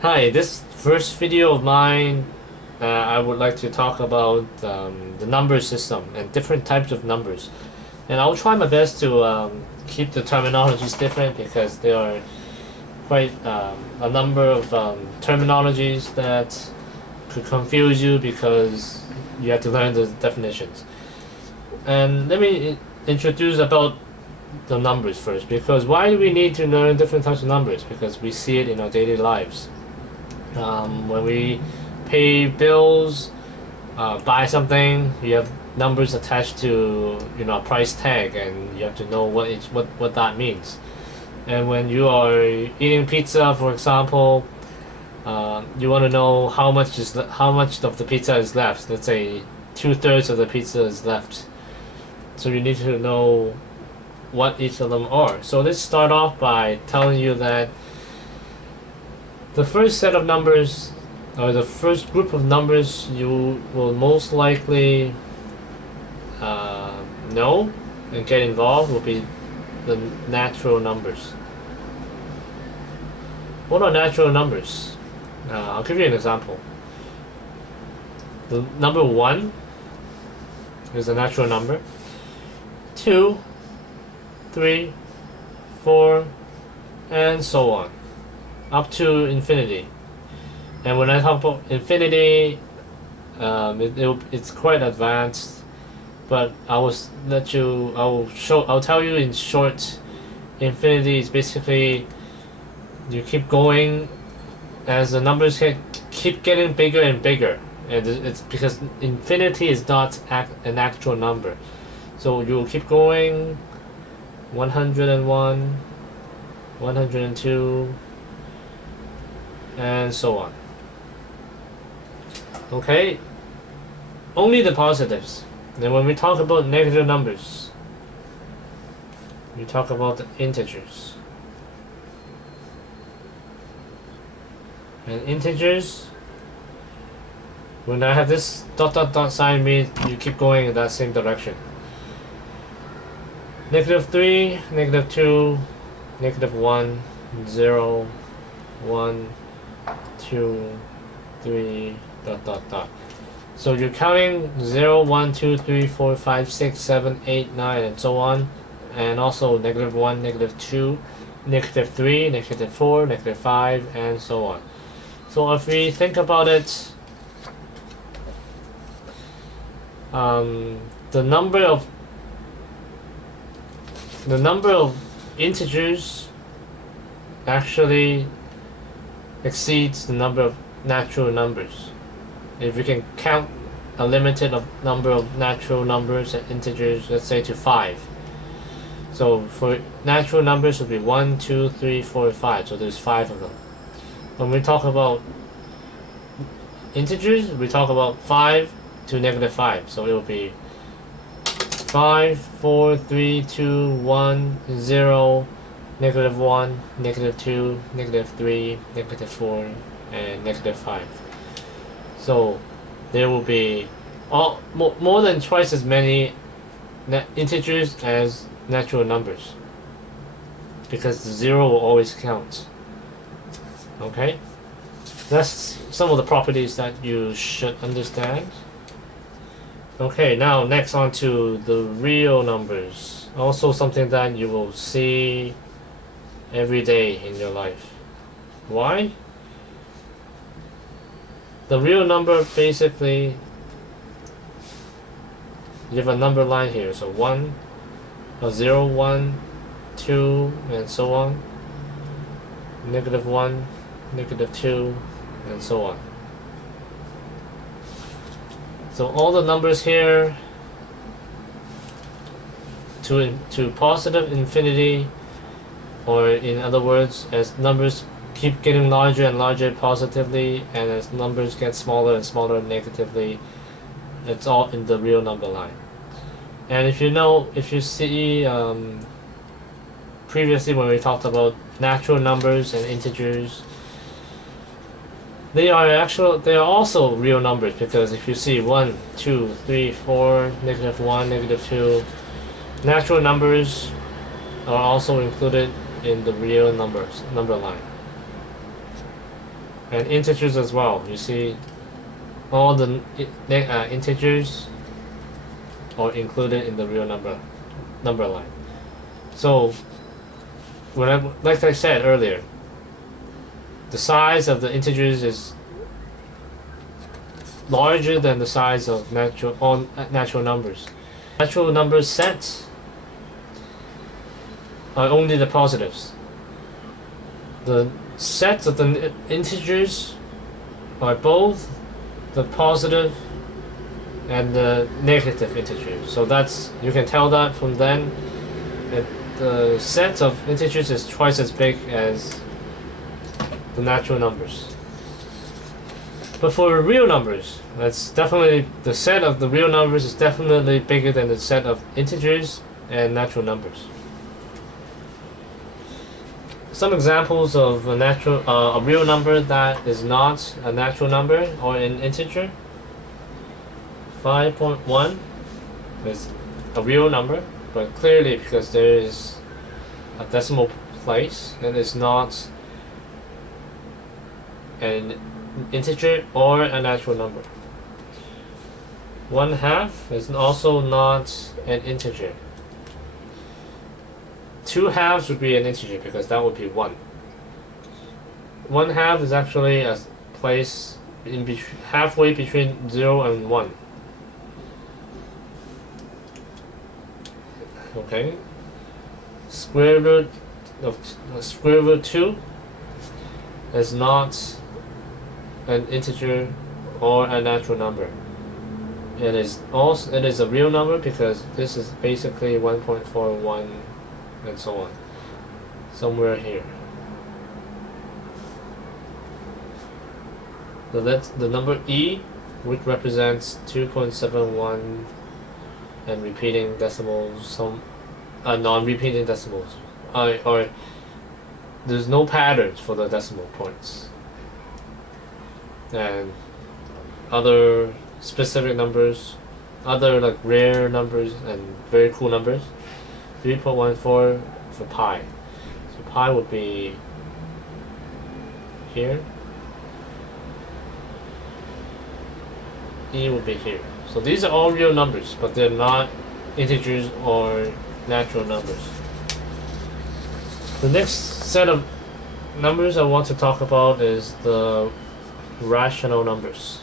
Hi, this first video of mine, I would like to talk about the number system and different types of numbers. And I'll try my best to keep the terminologies different because there are quite a number of terminologies that could confuse you because you have to learn the definitions. And let me introduce about the numbers first, because why do we need to learn different types of numbers? Because we see it in our daily lives. When we pay bills, buy something, you have numbers attached to a price tag, and you have to know what that means. And when you are eating pizza, for example, you want to know how much of the pizza is left. Let's say 2/3 of the pizza is left, so you need to know what each of them are. So let's start off by telling you that the first set of numbers, or the first group of numbers you will most likely know and get involved will be the natural numbers. What are natural numbers? I'll give you an example. The number 1 is a natural number. 2, 3, 4, and so on, up to infinity. And when I talk about infinity, it's quite advanced, but I'll tell you in short. Infinity is basically you keep going as the numbers keep getting bigger and bigger, and it's because infinity is not an actual number, so you'll keep going. 101, 102, and so on. Okay, only the positives. Then when we talk about negative numbers, we talk about the integers. And integers, when I have this dot dot dot sign, means you keep going in that same direction. -3, -2, -1, 0, 1, 2, 3, dot dot dot. So you're counting 0, 1, 2, 3, 4, 5, 6, 7, 8, 9, and so on. And also -1, -2, -3, -4, -5, and so on. So if we think about it, the number of integers actually exceeds the number of natural numbers. If we can count a limited number of natural numbers and integers, let's say to 5. So for natural numbers, it would be 1, 2, 3, 4, 5. So there's 5 of them. When we talk about integers, we talk about 5 to -5. So it will be 5, 4, 3, 2, 1, 0, -1, -2, -3, -4, and -5. So there will be more than twice as many integers as natural numbers, because the 0 will always count. Okay? That's some of the properties that you should understand. Okay, now next on to the real numbers. Also something that you will see every day in your life. Why? The real number, basically, you have a number line here. So 1, 0, 1, 2, and so on. -1, -2, and so on. So all the numbers here to positive infinity, or in other words, as numbers keep getting larger and larger positively, and as numbers get smaller and smaller negatively, it's all in the real number line. And if you see previously when we talked about natural numbers and integers, they are also real numbers, because if you see 1, 2, 3, 4, -1, -2, natural numbers are also included in the real number line. and integers as well. You see, all the integers are included in the real number line. So, like I said earlier, the size of the integers is larger than the size of natural numbers. Natural number sets are only the positives. The sets of the integers are both the positive and the negative integers. So that's, you can tell that from then that the set of integers is twice as big as the natural numbers. But for real numbers, that's definitely, the set of the real numbers is definitely bigger than the set of integers and natural numbers. Some examples of a real number that is not a natural number or an integer. 5.1 is a real number, but clearly because there is a decimal place, it is not an integer or a natural number. 1/2 is also not an integer. 2/2 would be an integer because that would be 1. 1/2 is actually a place in halfway between 0 and 1. Okay. Square root 2 is not an integer or a natural number. It is a real number because this is basically 1.41 and so on, somewhere here. So that's the number e, which represents 2.71 and repeating decimals, some non-repeating decimals, or there's no patterns for the decimal points. And other specific numbers, other like rare numbers and very cool numbers. 3.14 for pi. So pi would be here. E would be here. So these are all real numbers, but they're not integers or natural numbers. The next set of numbers I want to talk about is the rational numbers.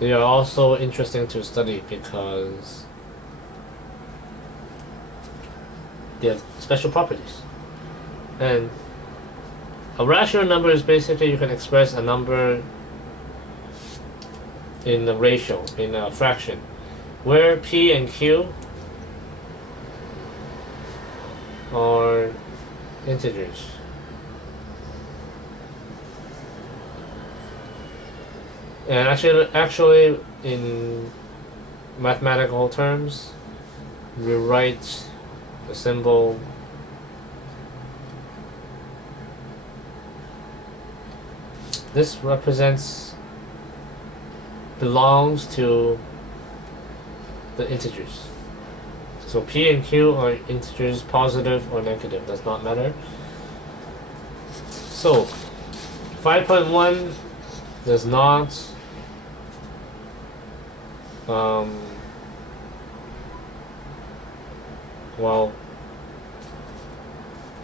They are also interesting to study because they have special properties. And a rational number is basically you can express a number in a ratio, in a fraction, where P and Q are integers. And actually, in mathematical terms, we write the symbol this belongs to the integers. So P and Q are integers, positive or negative, does not matter. So 5.1 does not well,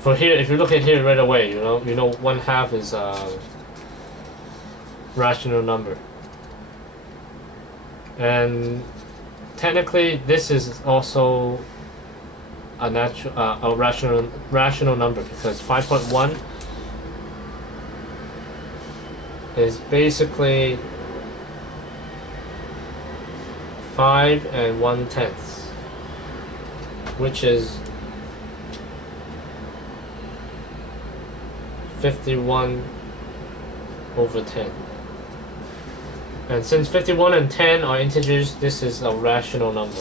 for here, if you look at here right away, you know 1/2 is a rational number, and technically this is also a rational number because 5.1 is basically 5 1/10, which is 51/10. And since 51 and 10 are integers, this is a rational number.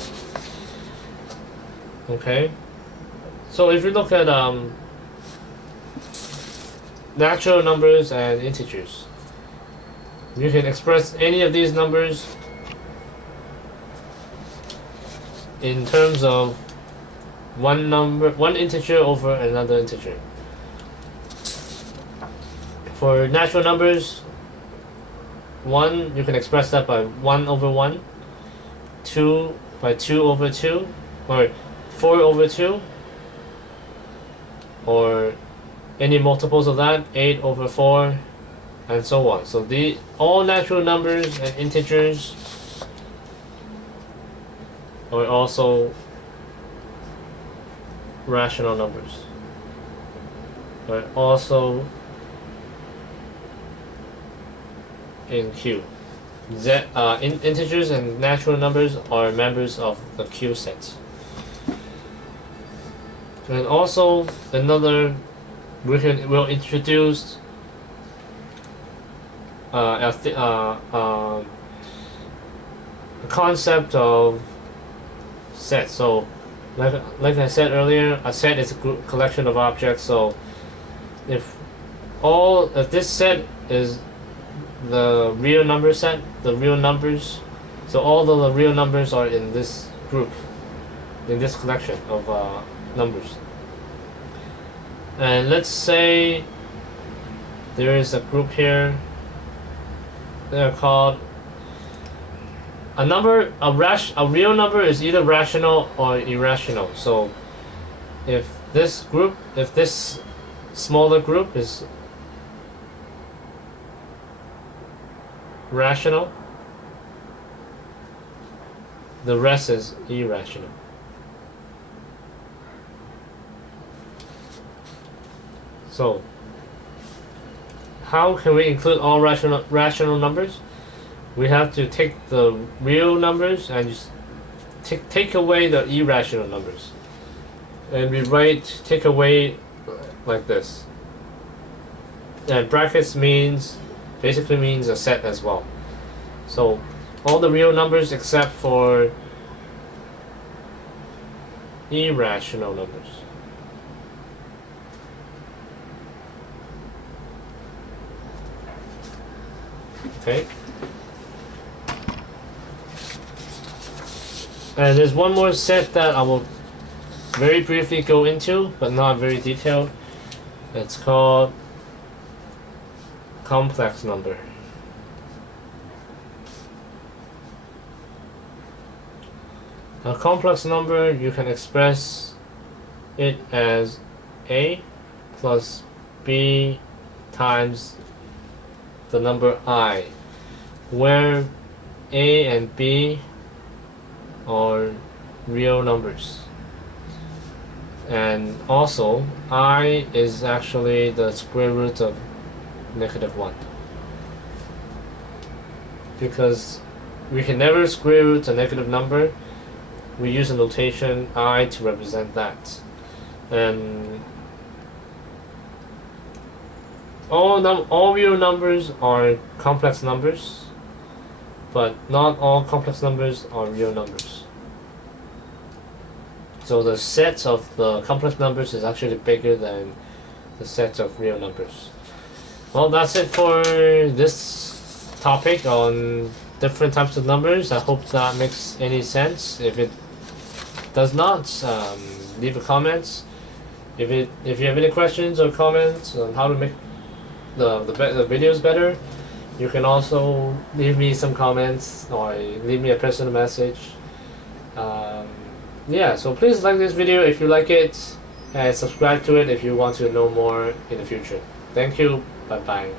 Okay? So if you look at natural numbers and integers, you can express any of these numbers in terms of one integer over another integer. For natural numbers, 1, you can express that by 1 over 1, 2 by 2 over 2, or 4 over 2, or any multiples of that, 8 over 4, and so on. So all natural numbers and integers are also rational numbers, but also in Q. Integers and natural numbers are members of the Q set. And also we'll introduce a concept of set. So like I said earlier, a set is a collection of objects. So if this set is the real number set, the real numbers, so all the real numbers are in this group, in this collection of numbers. And let's say there is a group here. They're called a real number is either rational or irrational. So if this smaller group is rational, the rest is irrational. So how can we include all rational numbers? We have to take the real numbers and just take away the irrational numbers, and we write take away like this. And brackets basically means a set as well. So all the real numbers except for irrational numbers. Okay. And there's one more set that I will very briefly go into, but not very detailed. It's called complex number. A complex number, you can express it as A plus B times the number I, where A and B are real numbers, and also I is actually the square root of -1, because we can never square root a negative number. We use a notation I to represent that. And all real numbers are complex numbers, but not all complex numbers are real numbers. So the set of the complex numbers is actually bigger than the set of real numbers. Well, that's it for this topic on different types of numbers. I hope that makes any sense. If it does not, leave a comment. If you have any questions or comments on how to make the videos better, you can also leave me some comments or leave me a personal message. Yeah, so please like this video if you like it, and subscribe to it if you want to know more in the future. Thank you. Bye bye.